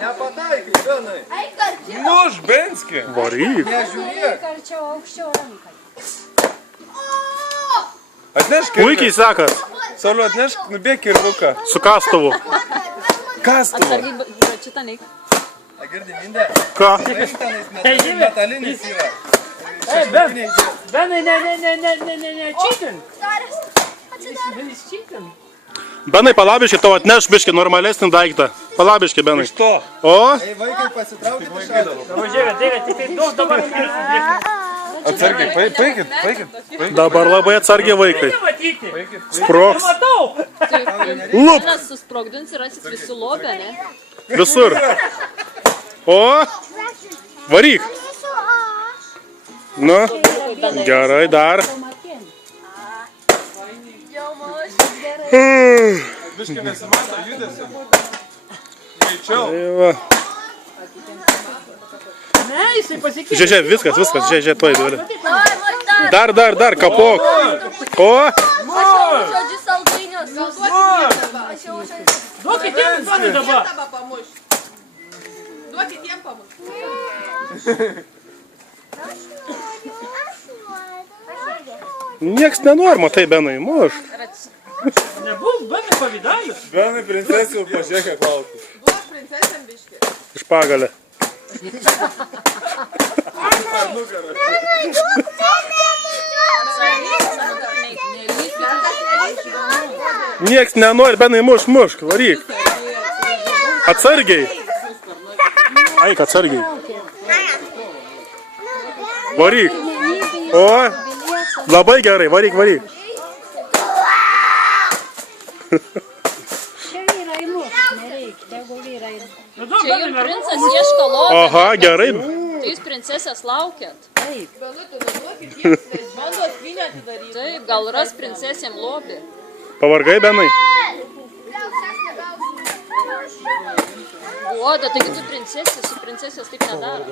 Nepataikai, Benai. Muš, Benski. Varyk. Nežiūrėk. Atnešk Puikiai sekas. Sauliu, atnešk, nubėk kirvuką. Su kastuvu. Kastuvu. Girdi, Mindė. Ką? Metalinis yra. Benai, ne, čytin. Benai, palabiškai, tau atneš biškai normalesnį daiktą. Palabiškai, Benai. Iš to. O? Ei, vaikai, pasitraukit iš šalio. Važiavė, tai daug dabar Atsargiai, paikit. Dabar labai atsargiai vaikai. matyti. Sproks. Matau. Lup. Susprogdins ir rasis visų lobę, ne? Visur. O? Varyk. Nu. Gerai, dar. Biškai nesimato judesio. Greičiau. Va. Ne, jisai pasikeitė. Žiūrėk, viskas, žiūrėk, tuoj. Dar, kapok. O? Žodžiu, saldainius. Duokit jiem duodai dabar. Duokit jiem pamuš. Nieks nenori, matai, Benai, muš. Nebūk, Benai pavydalius. Benai, princesijų pažiūrėk, klausus. Duok princesėm biškį. Iš pagalę. Nieks nenori, Benai, mušk, varyk. Atsargiai. Eik, atsargiai. Varyk. O, labai gerai, varyk. Čia jums princas ieško lobę. Aha, gerai. Tai jūs princesės laukiat. Belutų, duokit jiems, bando skrinę atidaryti. Taip, gal ras princesėm lobį. Pavargai, Benai. Oda, taigi tu princesės, su princesės taip nedaro.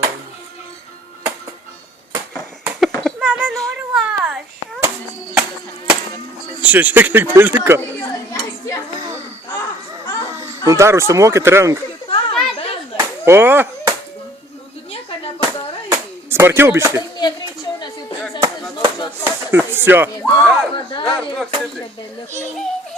Mama, noriu aš. Čia kiek beliko. Nu dar užsimokit rank. O, Tu nieko nepadarai. smarkiau biškį. Jie greičiau, nes jau princesės žinau, kad Sio. Dar duok stipriai.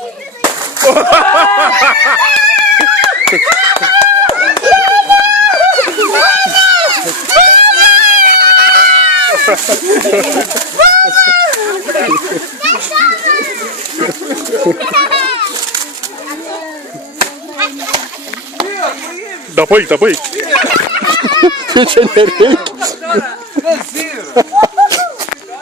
Dapaik. Čia nereikia.